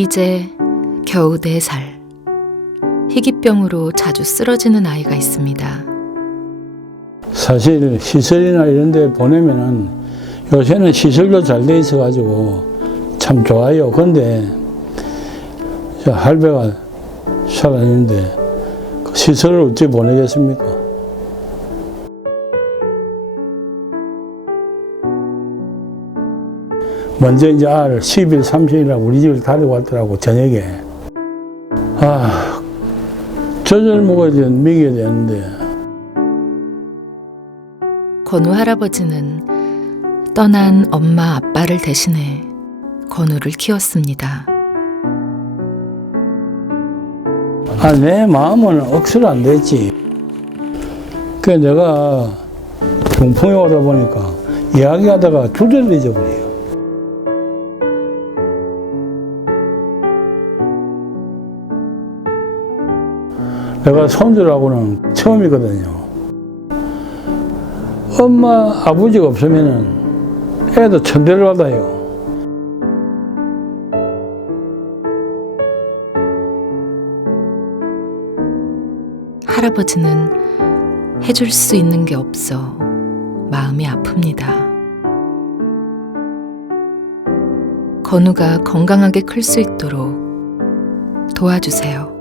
이제 겨우 4살. 희귀병으로 자주 쓰러지는 아이가 있습니다. 사실 시설이나 이런 데 보내면은 요새는 시설도 잘 돼 있어 가지고 참 좋아요. 근데 저 할배가 살아있는데 그 시설을 어찌 보내겠습니까? 먼저 이제 알 10일, 30일이나 우리 집을 데리고 왔더라고, 저녁에. 아, 젖을 먹어야 되, 먹여야 되는데. 건우 할아버지는 떠난 엄마 아빠를 대신해 건우를 키웠습니다. 아, 내 마음은 억수로 안 됐지. 그 내가 중풍에 오다 보니까 이야기하다가 주저를 잊어버려요. 내가 손주라고는 처음이거든요. 엄마, 아버지가 없으면은 애도 천대를 받아요. 할아버지는 해줄 수 있는 게 없어 마음이 아픕니다. 건우가 건강하게 클 수 있도록 도와주세요.